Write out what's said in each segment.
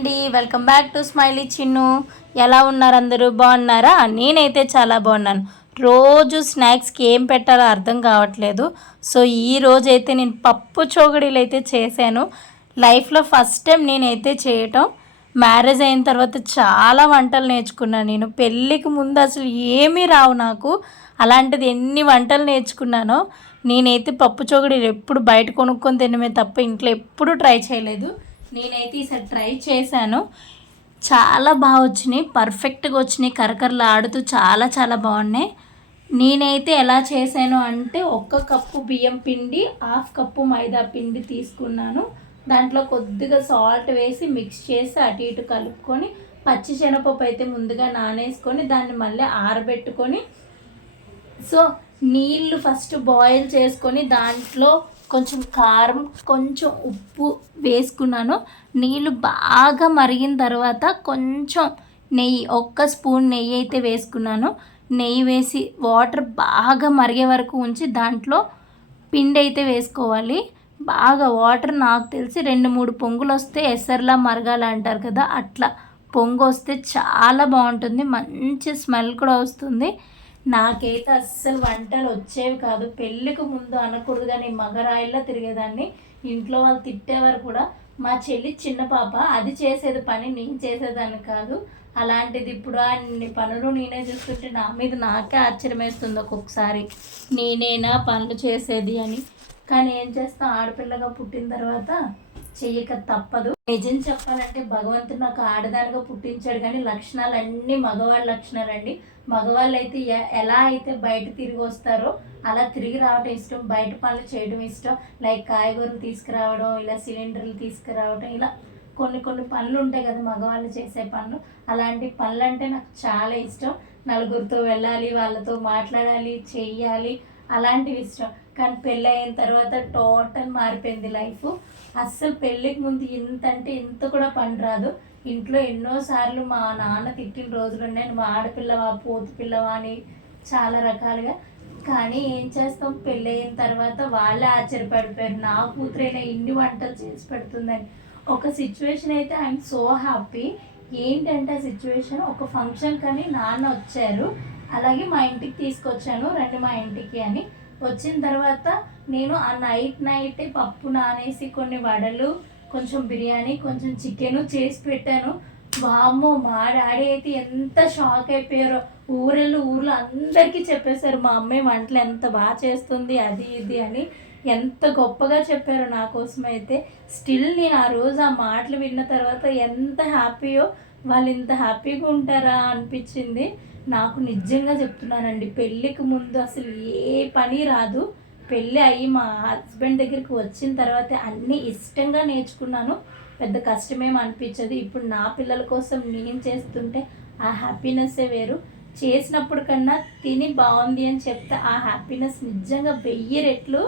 అండి, welcome back to smiley Chinnu. ఎలా ఉన్నారు అందరూ? బాగున్నారా? నేనైతే చాలా బాగున్నాను. రోజు స్నాక్స్కి ఏం పెట్టాలో అర్థం కావట్లేదు. సో ఈ రోజైతే నేను పప్పు చోగడీలు అయితే చేశాను. లైఫ్లో ఫస్ట్ టైం నేనైతే చేయటం. మ్యారేజ్ అయిన తర్వాత చాలా వంటలు నేర్చుకున్నాను. నేను పెళ్ళికి ముందు అసలు ఏమీ రావు నాకు. అలాంటిది ఎన్ని వంటలు నేర్చుకున్నానో. నేనైతే పప్పు చోగడీలు ఎప్పుడు బయట కొనుక్కొని తినమే తప్ప ఇంట్లో ఎప్పుడూ ట్రై చేయలేదు. నేనైతే ఈసారి ట్రై చేశాను. చాలా బాగా వచ్చినాయి, పర్ఫెక్ట్గా వచ్చినాయి, కరకరలు ఆడుతూ చాలా చాలా బాగున్నాయి. నేనైతే ఎలా చేశాను అంటే 1 కప్పు బియ్యం పిండి, 1/2 కప్పు మైదా పిండి తీసుకున్నాను. దాంట్లో కొద్దిగా సాల్ట్ వేసి మిక్స్ చేసి అటు ఇటు కలుపుకొని, పచ్చి శనగపప్పు అయితే ముందుగా నానేసుకొని దాన్ని మళ్ళీ ఆరబెట్టుకొని, సో నీళ్ళు ఫస్ట్ బాయిల్ చేసుకొని దాంట్లో కొంచెం కారం, కొంచెం ఉప్పు వేసుకున్నాను. నీళ్ళు బాగా మరిగిన తర్వాత కొంచెం నెయ్యి, 1 స్పూన్ నెయ్యి అయితే వేసుకున్నాను. నెయ్యి వేసి వాటర్ బాగా మరిగే వరకు ఉంచి దాంట్లో పిండి అయితే వేసుకోవాలి. బాగా వాటర్ నాకు తెలిసి 2-3 పొంగులు వస్తే ఎసర్లా మరగాలి అంటారు కదా, అట్లా పొంగు వస్తే చాలా బాగుంటుంది, మంచి స్మెల్ కూడా వస్తుంది. నాకైతే అస్సలు వంటలు వచ్చేవి కాదు. పెళ్ళికి ముందు అనకూడదు కానీ మగరాయిల్లా తిరిగేదాన్ని. ఇంట్లో వాళ్ళు తిట్టేవారు కూడా. మా చెల్లి చిన్న పాప, అది చేసేది పని, నేను చేసేదాన్ని కాదు. అలాంటిది ఇప్పుడు అన్ని పనులు నేనే చూస్తుంటే నా మీద నాకే ఆశ్చర్యం వేస్తుంది ఒక్కొక్కసారి, నేనేనా పనులు చేసేది అని. కానీ ఏం చేస్తాం, ఆడపిల్లగా పుట్టిన తర్వాత చెయ్యక తప్పదు. నిజం చెప్పాలంటే భగవంతుడు నాకు ఆడదానిగా పుట్టించాడు, కానీ లక్షణాలు అన్నీ మగవాళ్ళ లక్షణాలండి. మగవాళ్ళు అయితే ఎలా అయితే బయట తిరిగి వస్తారో అలా తిరిగి రావడం ఇష్టం, బయట పనులు చేయడం ఇష్టం. లైక్ కాయగూరలు తీసుకురావడం, ఇలా సిలిండర్లు తీసుకురావడం, ఇలా కొన్ని కొన్ని పనులు ఉంటాయి కదా మగవాళ్ళు చేసే పనులు. అలాంటి పనులు అంటే నాకు చాలా ఇష్టం. నలుగురితో వెళ్ళాలి, వాళ్ళతో మాట్లాడాలి, చెయ్యాలి, అలాంటివి ఇష్టం. కానీ పెళ్ళి అయిన తర్వాత టోటల్ మారిపోయింది లైఫ్. అస్సలు పెళ్ళికి ముందు ఇంత అంటే ఇంత కూడా పని రాదు. ఇంట్లో ఎన్నోసార్లు మా నాన్న తిట్టిన రోజులు ఉన్నాయి, నువ్వు ఆడపిల్లవా, పోతు పిల్లవా అని చాలా రకాలుగా. కానీ ఏం చేస్తాం, పెళ్ళి అయిన తర్వాత వాళ్ళే ఆశ్చర్యపడిపోయారు, నా కూతురైనా ఇన్ని వంటలు చేసి పెడుతుందని. ఒక సిచ్యువేషన్ అయితే ఐఎమ్ సో హ్యాపీ. ఏంటంటే ఆ సిచ్యువేషన్, ఒక ఫంక్షన్ కానీ నాన్న వచ్చారు, అలాగే మా ఇంటికి తీసుకొచ్చాను, రండి మా ఇంటికి అని. వచ్చిన తర్వాత నేను ఆ నైటే పప్పు నానేసి కొన్ని వడలు, కొంచెం బిర్యానీ, కొంచెం చికెను చేసి పెట్టాను. వామ్మో, మా డాడీ అయితే ఎంత షాక్ అయిపోయారో. ఊర్లో అందరికీ చెప్పేశారు మా అమ్మాయి వంటలు ఎంత బాగా చేస్తుంది, అది ఇది అని ఎంత గొప్పగా చెప్పారు నా కోసం అయితే. స్టిల్ నేను ఆ రోజు ఆ మాటలు విన్న తర్వాత ఎంత హ్యాపీయో, వాళ్ళు ఇంత హ్యాపీగా ఉంటారా అనిపించింది నాకు. నిజంగా చెప్తున్నానండి, పెళ్ళికి ముందు అసలు ఏ పని రాదు. పెళ్ళి అయ్యి మా హస్బెండ్ దగ్గరికి వచ్చిన తర్వాత అన్నీ ఇష్టంగా నేర్చుకున్నాను. పెద్ద కష్టమేం అనిపించదు. ఇప్పుడు నా పిల్లల కోసం నేను చేస్తుంటే ఆ హ్యాపీనెస్సే వేరు. చేసినప్పుడు కన్నా తిని బాగుంది అని చెప్తే ఆ హ్యాపీనెస్ నిజంగా 1000 రెట్లు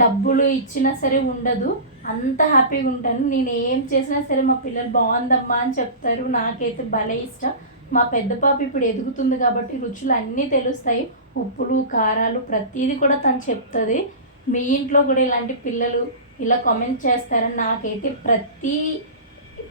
డబ్బులు ఇచ్చినా సరే ఉండదు. అంత హ్యాపీగా ఉంటాను. నేను ఏం చేసినా సరే మా పిల్లలు బాగుందమ్మా అని చెప్తారు. నాకైతే భలే ఇష్టం. మా పెద్ద పాప ఇప్పుడు ఎదుగుతుంది కాబట్టి రుచులు అన్నీ తెలుస్తాయి, ఉప్పులు కారాలు ప్రతిదీ కూడా తను చెప్తుంది. మీ ఇంట్లో కూడా ఇలాంటి పిల్లలు ఇలా కామెంట్ చేస్తారని, నాకైతే ప్రతి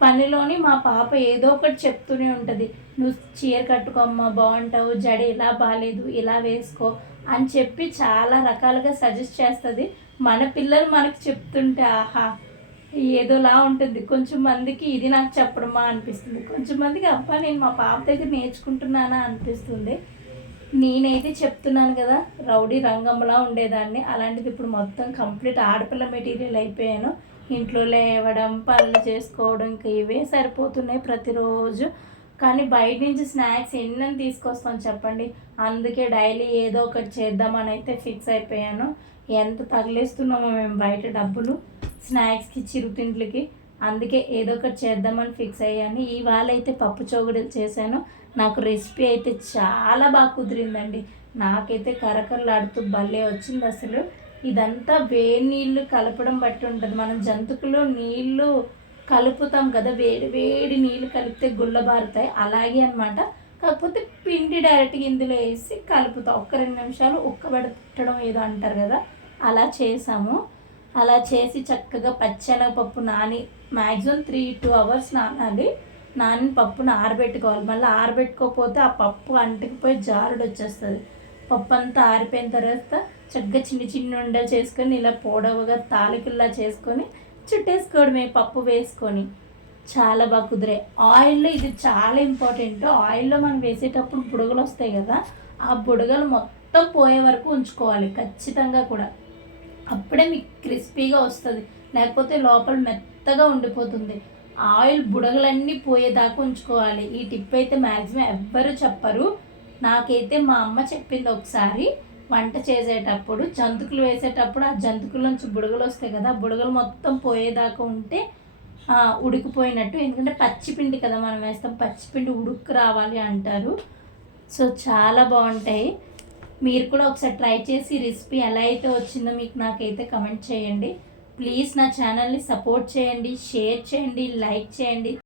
పనిలోని మా పాప ఏదో ఒకటి చెప్తూనే ఉంటుంది. నువ్వు చీర కట్టుకోమ్మా బాగుంటావు, జడ ఇలా బాగాలేదు, ఇలా వేసుకో అని చెప్పి చాలా రకాలుగా సజెస్ట్ చేస్తుంది. మన పిల్లలు మనకు చెప్తుంటే ఆహా ఏదోలా ఉంటుంది. కొంచెం మందికి ఇది నాకు చెప్పడమా అనిపిస్తుంది, కొంచెం మందికి అబ్బా నేను మా పాప దగ్గర నేర్చుకుంటున్నానా అనిపిస్తుంది. నేనైతే చెప్తున్నాను కదా, రౌడీ రంగంలా ఉండేదాన్ని, అలాంటిది ఇప్పుడు మొత్తం కంప్లీట్ ఆడపిల్ల మెటీరియల్ అయిపోయాను. ఇంట్లో లేవడం, పనులు చేసుకోవడం, ఇంకా ఇవే సరిపోతున్నాయి ప్రతిరోజు. కానీ బయట నుంచి స్నాక్స్ ఎన్నని తీసుకొస్తాం చెప్పండి. అందుకే డైలీ ఏదో ఒకటి చేద్దామని అయితే ఫిక్స్ అయిపోయాను. ఎంత తగిలేస్తున్నామో మేము బయట డబ్బులు స్నాక్స్కి, చిరుతిండ్లకి. అందుకే ఏదో ఒకటి చేద్దామని ఫిక్స్ అయ్యాను. ఇవాళ అయితే పప్పు చోగడీలు చేశాను. నాకు రెసిపీ అయితే చాలా బాగా కుదిరిందండి. నాకైతే కరకరలాడుతూ భలే వచ్చింది అసలు. ఇదంతా వేడి నీళ్ళు కలపడం బట్టి ఉంటుంది. మనం జంతుకులు నీళ్ళు కలుపుతాం కదా, వేడి వేడి నీళ్ళు కలిపితే గుల్లబారుతాయి, అలాగే అనమాట. కాకపోతే పిండి డైరెక్ట్గా ఇందులో వేసి కలుపుతాం. 1-2 నిమిషాలు ఉక్కబెట్టడం ఏదో అంటారు కదా, అలా చేసాము. అలా చేసి చక్కగా పచ్చెనగపప్పు నాని మ్యాక్సిమం 2 అవర్స్ నానాలి. నాని పప్పును ఆరబెట్టుకోవాలి. మళ్ళీ ఆరబెట్టుకోకపోతే ఆ పప్పు అంటుకుపోయి జారుడు వచ్చేస్తుంది. పప్పు అంతా ఆరిపోయిన తర్వాత చక్కగా చిన్న చిన్న ఉండలు చేసుకొని ఇలా పొడవుగా తాలికల్లా చేసుకొని చుట్టేసుకోవడమే పప్పు వేసుకొని. చాలా బాగా కుదిరే. ఆయిల్లో ఇది చాలా ఇంపార్టెంట్. ఆయిల్లో మనం వేసేటప్పుడు బుడగలు వస్తాయి కదా, ఆ బుడగలు మొత్తం పోయే వరకు ఉంచుకోవాలి ఖచ్చితంగా కూడా. అప్పుడే మీకు క్రిస్పీగా వస్తుంది, లేకపోతే లోపల మెత్తగా ఉండిపోతుంది. ఆయిల్ బుడగలన్నీ పోయేదాకా ఉంచుకోవాలి. ఈ టిప్ అయితే మ్యాక్సిమం ఎవ్వరు చెప్పరు, నాకైతే మా అమ్మ చెప్పింది. ఒకసారి వంట చేసేటప్పుడు జంతుకులు వేసేటప్పుడు ఆ జంతుకుల నుంచి బుడగలు వస్తాయి కదా, బుడగలు మొత్తం పోయేదాకా ఉంటే ఉడికిపోయినట్టు. ఎందుకంటే పచ్చిపిండి కదా మనం వేస్తాం, పచ్చిపిండి ఉడుకు రావాలి అంటారు. సో చాలా బాగుంటాయి. మీరు కూడా ఒకసారి ట్రై చేసి రెసిపీ ఎలా అయితే వచ్చిందో మీకు నాకైతే కమెంట్ చేయండి. ప్లీజ్ నా ఛానల్ని సపోర్ట్ చేయండి, షేర్ చేయండి, లైక్ చేయండి.